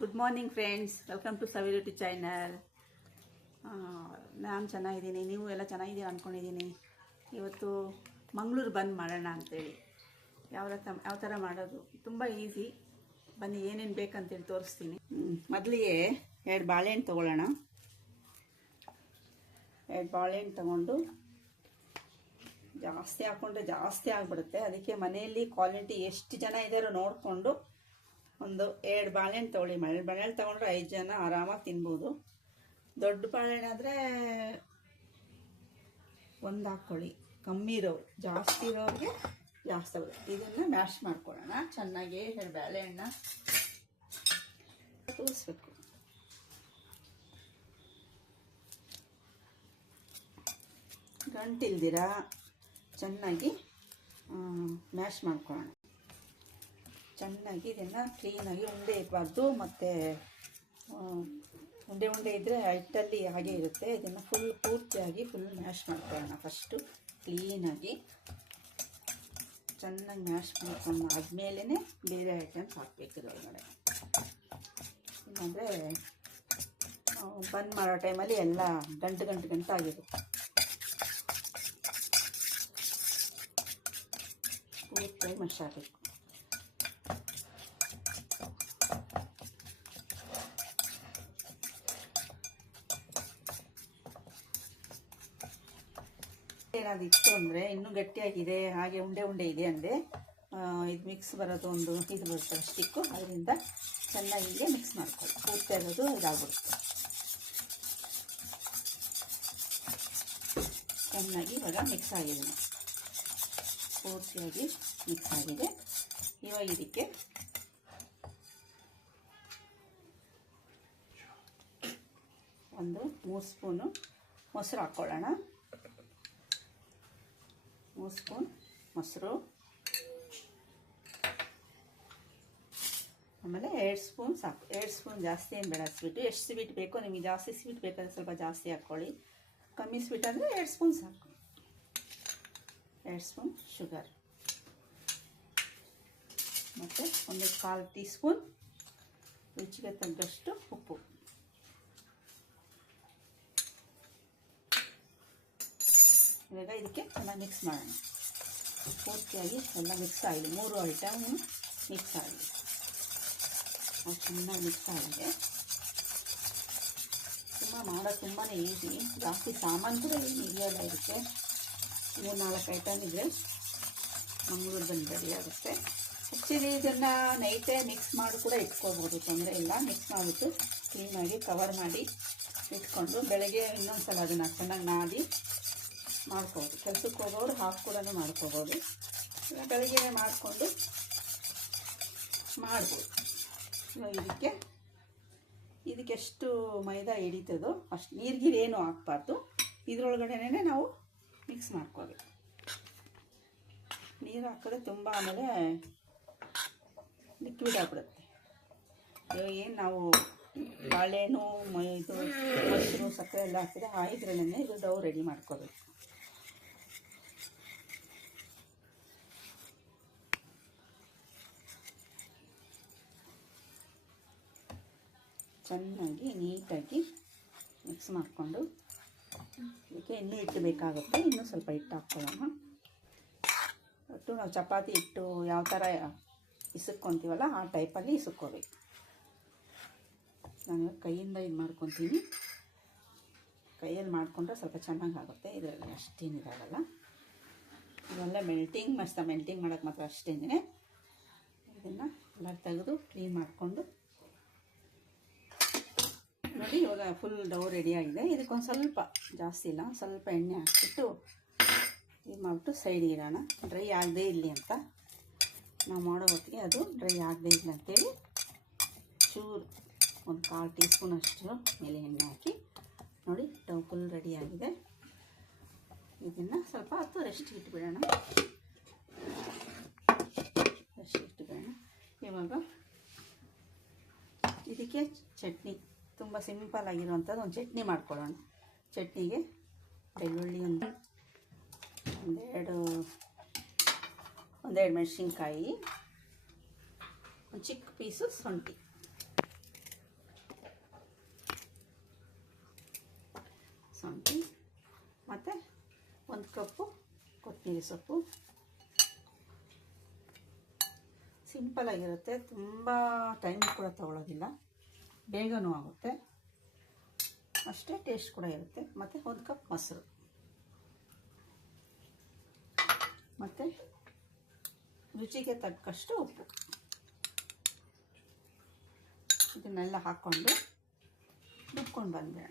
Good morning friends, welcome to ಸವಿರುಟಿ channel. ನಾನು ಚೆನ್ನಾಗಿದ್ದೀನಿ, ನೀವು ಎಲ್ಲ ಚೆನ್ನಾಗಿದ್ದೀರ ಅಂದ್ಕೊಂಡಿದ್ದೀನಿ. ಇವತ್ತು ಮಂಗಳೂರು ಬಂದ್ ಮಾಡೋಣ ಅಂಥೇಳಿ. ಯಾವ ಥರ ಮಾಡೋದು ತುಂಬ ಈಸಿ. ಬನ್ನಿ, ಏನೇನು ಬೇಕಂತೇಳಿ ತೋರಿಸ್ತೀನಿ. ಮೊದಲಿಗೆ 2 ಬಾಳೆಹಣ್ಣು ತೊಗೊಳ್ಳೋಣ. 2 ಬಾಳೆಹಣ್ಣು ತೊಗೊಂಡು, ಜಾಸ್ತಿ ಹಾಕ್ಕೊಂಡ್ರೆ ಜಾಸ್ತಿ ಆಗಿಬಿಡುತ್ತೆ. ಅದಕ್ಕೆ ಮನೆಯಲ್ಲಿ ಕ್ವಾಲಿಟಿ ಎಷ್ಟು ಜನ ಇದ್ದಾರೋ ನೋಡಿಕೊಂಡು ಒಂದು 2 ಬಾಳೆಹಣ್ಣು ತೊಗೊಳ್ಳಿ. ಬಾಳೆಹಣ್ಣು ತೊಗೊಂಡ್ರೆ 5 ಜನ ಆರಾಮಾಗಿ ತಿನ್ಬೋದು. ದೊಡ್ಡ ಬಾಳೆಹಣ್ಣಾದರೆ 1 ಹಾಕ್ಕೊಳ್ಳಿ. ಕಮ್ಮಿ ಇರೋರು, ಜಾಸ್ತಿ ಇರೋರಿಗೆ ಜಾಸ್ತಿ ಆಗುತ್ತೆ. ಇದನ್ನು ಮ್ಯಾಶ್ ಮಾಡ್ಕೊಳ್ಳೋಣ ಚೆನ್ನಾಗಿ. 2 ಬಾಳೆಹಣ್ಣ ತೋರಿಸ್ಬೇಕು. ಗಂಟಿಲ್ದಿರ ಚೆನ್ನಾಗಿ ಮ್ಯಾಶ್ ಮಾಡ್ಕೊಳ್ಳೋಣ. ಚೆನ್ನಾಗಿ ಇದನ್ನು ಕ್ಲೀನಾಗಿ ಉಂಡೆ ಇರಬಾರ್ದು, ಮತ್ತು ಉಂಡೆ ಇದ್ದರೆ ಹಿಟ್ಟಲ್ಲಿ ಹಾಗೆ ಇರುತ್ತೆ. ಇದನ್ನು ಪೂರ್ತಿಯಾಗಿ ಮ್ಯಾಶ್ ಮಾಡ್ಕೊಳ್ಳೋಣ. ಫಸ್ಟು ಕ್ಲೀನಾಗಿ ಚೆನ್ನಾಗಿ ಮ್ಯಾಶ್ ಮಾಡ್ಕೊಂಡು ಆದಮೇಲೆ ಬೇರೆ ಐಟಮ್ಸ್ ಹಾಕಬೇಕು ಇದರೊಳಗಡೆ. ಇಲ್ಲಾಂದರೆ ಬಂದ್ ಮಾಡೋ ಟೈಮಲ್ಲಿ ಎಲ್ಲ ಗಂಟು ಆಗಿರುತ್ತೆ. ಪೂರ್ತಿಯಾಗಿ ಮ್ಯಾಶ್ ಆಗಬೇಕು. ಏನಾದಿತ್ತು ಅಂದರೆ ಇನ್ನೂ ಗಟ್ಟಿಯಾಗಿದೆ, ಹಾಗೆ ಉಂಡೆ ಇದೆ ಅಂದರೆ ಇದು ಮಿಕ್ಸ್ ಬರೋದು ಒಂದು ಇದು ಬರುತ್ತೆ ಸ್ಟಿಕ್ಕು. ಅದರಿಂದ ಚೆನ್ನಾಗಿ ಹೀಗೆ ಮಿಕ್ಸ್ ಮಾಡ್ಕೊಳ್ಳಿ. ಪೂರ್ತಿ ಆಗೋದು ಇದಾಗ್ಬಿಡುತ್ತೆ. ಚೆನ್ನಾಗಿ ಇವಾಗ ಮಿಕ್ಸ್ ಆಗಿದೆ, ಪೂರ್ತಿಯಾಗಿ ಮಿಕ್ಸ್ ಆಗಿದೆ. ಇವಾಗ ಇದಕ್ಕೆ ಒಂದು 3 ಸ್ಪೂನು ಮೊಸರು ಹಾಕ್ಕೊಳ್ಳೋಣ. 3 ಸ್ಪೂನ್ ಮೊಸರು, ಆಮೇಲೆ 2 ಸ್ಪೂನ್ ಸಾಕು. 2 ಸ್ಪೂನ್ ಜಾಸ್ತಿ ಏನು ಬೇಡ. ಸ್ವೀಟು ಎಷ್ಟು ಸ್ವೀಟ್ ಬೇಕೋ ನಿಮಗೆ, ಜಾಸ್ತಿ ಸ್ವೀಟ್ ಬೇಕಾದ್ರೆ ಸ್ವಲ್ಪ ಜಾಸ್ತಿ ಹಾಕ್ಕೊಳ್ಳಿ. ಕಮ್ಮಿ ಸ್ವೀಟ್ ಅಂದರೆ 2 ಸ್ಪೂನ್ ಸಾಕು. 2 ಸ್ಪೂನ್ ಶುಗರ್, ಮತ್ತು ಒಂದು 1/4 ಟೀ ಸ್ಪೂನ್ ರುಚಿಗೆ ತగ్గಷ್ಟು ಉಪ್ಪು. ಇವಾಗ ಇದಕ್ಕೆ ಚೆನ್ನಾಗಿ ಮಿಕ್ಸ್ ಮಾಡೋಣ. ಪೂರ್ತಿಯಾಗಿ ಎಲ್ಲ ಮಿಕ್ಸ್ ಆಗಿದೆ. 3 ಐಟಮ್ ಮಿಕ್ಸ್ ಆಗಿದೆ. ಅದು ಚೆನ್ನಾಗಿ ಮಿಕ್ಸ್ ಆಗಿದೆ. ಮಾಡೋದು ತುಂಬಾ ಈಸಿ. ಜಾಸ್ತಿ ಸಾಮಾನು ಕೂಡ ಏನು ಇದೆಯಲ್ಲ. ಇದಕ್ಕೆ 3-4 ಐಟಮ್ ಇದ್ದರೆ ಮಂಗಳೂರು ಬಂದು ರೆಡಿ ಆಗುತ್ತೆ. ಆ್ಯಕ್ಚುಲಿ ಇದನ್ನು ನೈಟೇ ಮಿಕ್ಸ್ ಮಾಡಿ ಕೂಡ ಇಟ್ಕೋಬೋದು, ತೊಂದರೆ ಇಲ್ಲ. ಮಿಕ್ಸ್ ಮಾಡಿಬಿಟ್ಟು ಕ್ಲೀನಾಗಿ ಕವರ್ ಮಾಡಿ ಇಟ್ಕೊಂಡು ಬೆಳಗ್ಗೆ ಇನ್ನೊಂದು ಸಲ ಅದನ್ನು ಚೆನ್ನಾಗಿ ನಾದಿ ಮಾಡ್ಕೋಬೋದು. ಕೆಲಸಕ್ಕೆ ಹೋಗೋರು ಹಾಫ್ ಕೂಡ ಮಾಡ್ಕೋಬೋದು. ಬೆಳಗ್ಗೆ ಮಾಡಿಕೊಂಡು ಮಾಡ್ಬೋದು. ಇವಾಗ ಇದಕ್ಕೆ ಎಷ್ಟು ಮೈದಾ ಹಿಡಿತದೋ ಅಷ್ಟು ನೀರಿಗೇನು ಹಾಕ್ಬಾರ್ದು. ಇದರೊಳಗಡೆನೇ ನಾವು ಮಿಕ್ಸ್ ಮಾಡ್ಕೋಬೇಕು. ನೀರು ಹಾಕಿದ್ರೆ ತುಂಬ ಆಮೇಲೆ ಲಿಕ್ವಿಡ್ ಆಗಿಬಿಡುತ್ತೆ. ಇವಾಗ ಏನು ನಾವು ಬಾಳೆಹಣ್ಣು ಇದು ಮೊಸರು ಸಕ್ಕರೆ ಎಲ್ಲ ಹಾಕಿದ್ರೆ ಇದ್ರಲ್ಲೇ ಇದು ಡೌ ರೆಡಿ ಮಾಡ್ಕೋಬೇಕು. ಚೆನ್ನಾಗಿ ನೀಟಾಗಿ ಮಿಕ್ಸ್ ಮಾಡಿಕೊಂಡು ಇದಕ್ಕೆ ಇನ್ನೂ ಹಿಟ್ಟು ಬೇಕಾಗುತ್ತೆ. ಇನ್ನೂ ಸ್ವಲ್ಪ ಹಿಟ್ಟು ಹಾಕ್ಕೊಳ್ಳೋಣ. ಒಟ್ಟು ನಾವು ಚಪಾತಿ ಹಿಟ್ಟು ಯಾವ ಥರ ಇಸುಕ್ಕೊತೀವಲ್ಲ ಆ ಟೈಪಲ್ಲಿ ಇಸುಕ್ಕೋಬೇಕು. ನಾನು ಕೈಯಿಂದ ಇದು ಮಾಡ್ಕೊತೀನಿ. ಕೈಯಲ್ಲಿ ಮಾಡಿಕೊಂಡ್ರೆ ಸ್ವಲ್ಪ ಚೆನ್ನಾಗಾಗುತ್ತೆ. ಇದರಲ್ಲಿ ಅಷ್ಟೇನಿದಾಗಲ್ಲ. ಇವೆಲ್ಲ ಮೆಲ್ಟಿಂಗ್ ಮಾಡೋಕ್ಕೆ ಮಾತ್ರ ಅಷ್ಟೇನೆ. ಇದನ್ನು ಎಲ್ಲ ತೆಗೆದು ಕ್ಲೀನ್ ಮಾಡಿಕೊಂಡು ನೋಡಿ. ಇವಾಗ ಫುಲ್ ಡೌ ರೆಡಿಯಾಗಿದೆ. ಇದಕ್ಕೊಂದು ಸ್ವಲ್ಪ ಜಾಸ್ತಿ ಇಲ್ಲ, ಸ್ವಲ್ಪ ಎಣ್ಣೆ ಹಾಕ್ಬಿಟ್ಟು ಇದು ಮಾಡಿಬಿಟ್ಟು ಸೈಡಿಗೆ ಇಡೋಣ. ಡ್ರೈ ಆಗದೇ ಇರಲಿ ಅಂತ. ನಾವು ಮಾಡೋ ಹೊತ್ತಿಗೆ ಅದು ಡ್ರೈ ಆಗದೇ ಇಲ್ಲ ಅಂತೇಳಿ ಚೂರು ಒಂದು 1/4 ಟೀ ಸ್ಪೂನ್ ಅಷ್ಟು ಮೇಲೆ ಎಣ್ಣೆ ಹಾಕಿ ನೋಡಿ. ಡೌ ಫುಲ್ ರೆಡಿಯಾಗಿದೆ. ಇದನ್ನು ಸ್ವಲ್ಪ ಹೊತ್ತು ರೆಸ್ಟ್ ಇಟ್ಬಿಡೋಣ. ಇವಾಗ ಇದಕ್ಕೆ ಚಟ್ನಿ, ತುಂಬ ಸಿಂಪಲ್ ಆಗಿರುವಂಥದ್ದು ಒಂದು ಚಟ್ನಿ ಮಾಡ್ಕೊಳ್ಳೋಣ. ಚಟ್ನಿಗೆ ಬೆಳ್ಳುಳ್ಳಿ ಒಂದೆರಡು ಮೆಣಸಿನ್ಕಾಯಿ, ಒಂದು ಚಿಕ್ಕ ಪೀಸು ಶುಂಠಿ, ಕೊತ್ತಂಬರಿ ಸೊಪ್ಪು. ಸಿಂಪಲಾಗಿರುತ್ತೆ, ತುಂಬ ಟೈಮ್ ಕೂಡ ತಗೊಳ್ಳೋದಿಲ್ಲ, ಬೇಗನೂ ಆಗುತ್ತೆ, ಅಷ್ಟೇ ಟೇಸ್ಟ್ ಕೂಡ ಇರುತ್ತೆ. ಮತ್ತು 1 ಕಪ್ ಮೊಸರು, ಮತ್ತು ರುಚಿಗೆ ತಕ್ಕಷ್ಟು ಉಪ್ಪು, ಇದನ್ನೆಲ್ಲ ಹಾಕ್ಕೊಂಡು ರುಬ್ಕೊಂಡು ಬಂದೆ.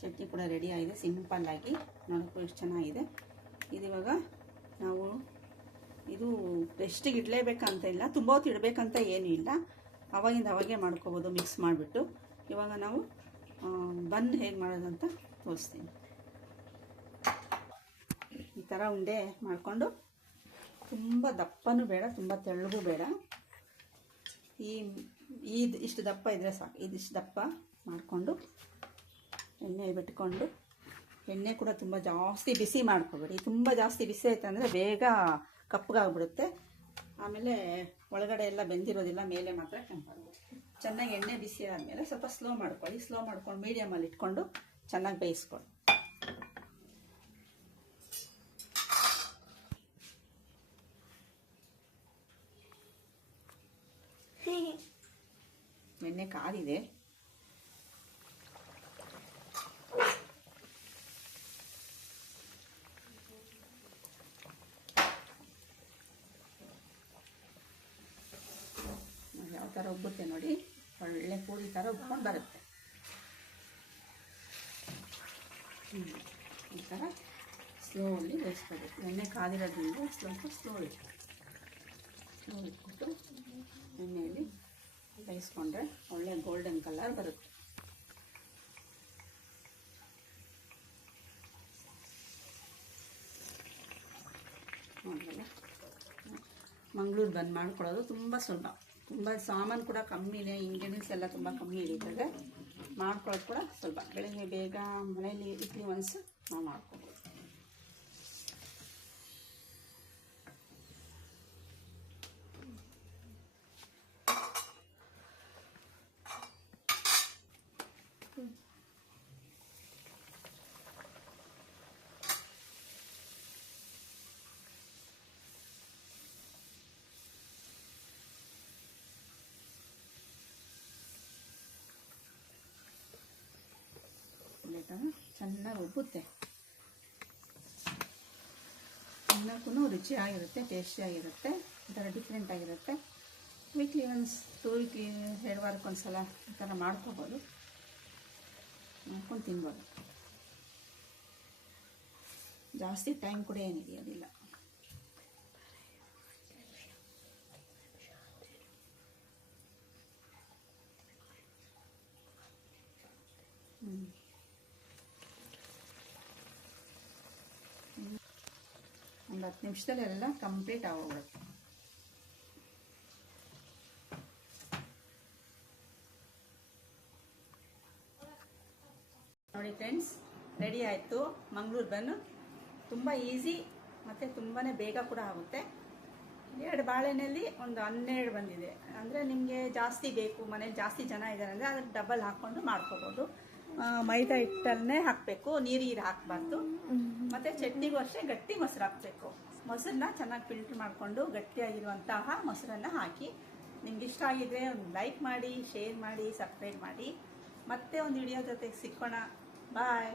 ಚಟ್ನಿ ಕೂಡ ರೆಡಿ ಆಗಿದೆ, ಸಿಂಪಲ್ಲಾಗಿ ನೋಡೋಕ್ಕೂ ಎಷ್ಟು ಚೆನ್ನಾಗಿದೆ. ಇದು ಇವಾಗ ನಾವು ಇದು ರೆಸ್ಟಿಗೆ ಇಡಲೇಬೇಕಂತ ಇಲ್ಲ, ತುಂಬ ಹೊತ್ತು ಇಡಬೇಕಂತ ಏನೂ ಇಲ್ಲ, ಅವಾಗಿಂದ ಅವಾಗೇ ಮಾಡ್ಕೋಬೋದು ಮಿಕ್ಸ್ ಮಾಡಿಬಿಟ್ಟು. ಇವಾಗ ನಾವು ಬನ್ ಹೇಗೆ ಮಾಡೋದಂತ ತೋರಿಸ್ತೀನಿ. ಈ ಥರ ಉಂಡೆ ಮಾಡಿಕೊಂಡು, ತುಂಬ ದಪ್ಪನೂ ಬೇಡ, ತುಂಬ ತೆಳ್ಳಗೂ ಬೇಡ, ಇಷ್ಟು ದಪ್ಪ ಇದ್ದರೆ ಸಾಕು. ಇದಿಷ್ಟು ದಪ್ಪ ಮಾಡಿಕೊಂಡು ಎಣ್ಣೆಯಲ್ಲಿ ಬಿಟ್ಕೊಂಡು, ಎಣ್ಣೆ ಕೂಡ ತುಂಬ ಜಾಸ್ತಿ ಬಿಸಿ ಮಾಡ್ಕೋಬೇಡಿ. ತುಂಬ ಜಾಸ್ತಿ ಬಿಸಿ ಆಯ್ತು ಅಂದರೆ ಬೇಗ ಕಪ್ಪಗಾಗ್ಬಿಡುತ್ತೆ, ಆಮೇಲೆ ಒಳಗಡೆ ಎಲ್ಲ ಬೆಂದಿರೋದಿಲ್ಲ, ಮೇಲೆ ಮಾತ್ರ ಕೆಂಪಾಗುತ್ತೆ. ಚೆನ್ನಾಗಿ ಎಣ್ಣೆ ಬಿಸಿ ಆದಮೇಲೆ ಸ್ವಲ್ಪ ಸ್ಲೋ ಮಾಡ್ಕೊಳ್ಳಿ. ಸ್ಲೋ ಮಾಡ್ಕೊಂಡು ಮೀಡಿಯಮಲ್ಲಿ ಇಟ್ಕೊಂಡು ಚೆನ್ನಾಗಿ ಬೇಯಿಸ್ಕೊಳ್ಳಿ. ಎಣ್ಣೆ ಕಾದಿದೆ, ಯಾವ ಥರ ಉಬ್ಬುತ್ತೆ ನೋಡಿ, ಒಳ್ಳೆ ಪೂರಿ ಥರ ಉಬ್ಕೊಂಡು ಬರುತ್ತೆ. ಈ ಥರ ಸ್ಲೋಲಿ ಬೇಯಿಸ್ಕೋಬೇಕು. ಎಣ್ಣೆ ಕಾದಿರೋದ್ರಿಂದ ಸ್ವಲ್ಪ ಸ್ಲೋ ಇಟ್ಬಿಟ್ಟು ಎಣ್ಣೆಯಲ್ಲಿ ಬೇಯಿಸ್ಕೊಂಡ್ರೆ ಒಳ್ಳೆ ಗೋಲ್ಡನ್ ಕಲರ್ ಬರುತ್ತೆ. ನೋಡಿರಲ್ಲ, ಮಂಗಳೂರು ಬನ್ ಮಾಡ್ಕೊಳ್ಳೋದು ತುಂಬ ಸುಲಭ, ತುಂಬ ಸಾಮಾನು ಕೂಡ ಕಮ್ಮಿನೇ, ಇಂಗ್ರೀಡಿಯೆಂಟ್ಸ್ ಎಲ್ಲ ತುಂಬ ಕಮ್ಮಿ ಹಿಡಿತದೆ, ಮಾಡ್ಕೊಳ್ಳೋದು ಕೂಡ ಸುಲಭ. ಬೆಳಗ್ಗೆ ಬೇಗ ಮನೇಲಿ ಇಡ್ಲಿ ಒನ್ಸ್ ನಾವು ಮಾಡ್ಕೊಬೋದು. ಚೆನ್ನಾಗಿ ಉಬ್ಬುತ್ತೆ, ತಿನ್ನೋಕ್ಕೂ ರುಚಿಯಾಗಿರುತ್ತೆ, ಟೇಸ್ಟಿಯಾಗಿರುತ್ತೆ, ಒಂಥರ ಡಿಫ್ರೆಂಟ್ ಆಗಿರುತ್ತೆ. ವೀಕ್ಲಿ ಒನ್ಸ್, 2 ವೀಕ್ಲಿ 2 ವಾರಕ್ಕೊಂದ್ಸಲ ಈ ಥರ ಮಾಡ್ಕೋಬೋದು, ಮಾಡ್ಕೊಂಡು ತಿನ್ಬೋದು. ಜಾಸ್ತಿ ಟೈಮ್ ಕೂಡ ಏನಿದೆಯೋದಿಲ್ಲ. ಒಂದು 10 ನಿಮಿಷದಲ್ಲೆಲ್ಲ ಕಂಪ್ಲೀಟ್ ಆಗೋಗ್ಬಿಡುತ್ತೆ. ನೋಡಿ ಫ್ರೆಂಡ್ಸ್, ರೆಡಿ ಆಯಿತು ಮಂಗಳೂರು ಬನ್ನು. ತುಂಬ ಈಸಿ ಮತ್ತು ತುಂಬಾ ಬೇಗ ಕೂಡ ಆಗುತ್ತೆ. 2 ಬಾಳೆನಲ್ಲಿ ಒಂದು 12 ಬಂದಿದೆ. ಅಂದರೆ ನಿಮಗೆ ಜಾಸ್ತಿ ಬೇಕು, ಮನೇಲಿ ಜಾಸ್ತಿ ಜನ ಇದ್ದಾರೆ ಅಂದರೆ ಅದಕ್ಕೆ ಡಬಲ್ ಹಾಕ್ಕೊಂಡು ಮಾಡ್ಕೋಬೋದು. ಮೈದಾ ಹಿಟ್ಟನ್ನೇ ಹಾಕಬೇಕು, ನೀರು ಹಾಕಬಾರ್ದು. ಮತ್ತು ಚಟ್ನಿಗೂ ಅಷ್ಟೇ ಗಟ್ಟಿ ಮೊಸರು ಹಾಕಬೇಕು. ಮೊಸರನ್ನ ಚೆನ್ನಾಗಿ ಫಿಲ್ಟ್ರ್ ಮಾಡಿಕೊಂಡು ಗಟ್ಟಿಯಾಗಿರುವಂತಹ ಮೊಸರನ್ನು ಹಾಕಿ. ನಿಮ್ಗೆ ಇಷ್ಟ ಆಗಿದ್ರೆ ಒಂದು ಲೈಕ್ ಮಾಡಿ, ಶೇರ್ ಮಾಡಿ, ಸಬ್ಸ್ಕ್ರೈಬ್ ಮಾಡಿ. ಮತ್ತೆ ಒಂದು ವಿಡಿಯೋ ಜೊತೆಗೆ ಸಿಕ್ಕೋಣ. ಬಾಯ್.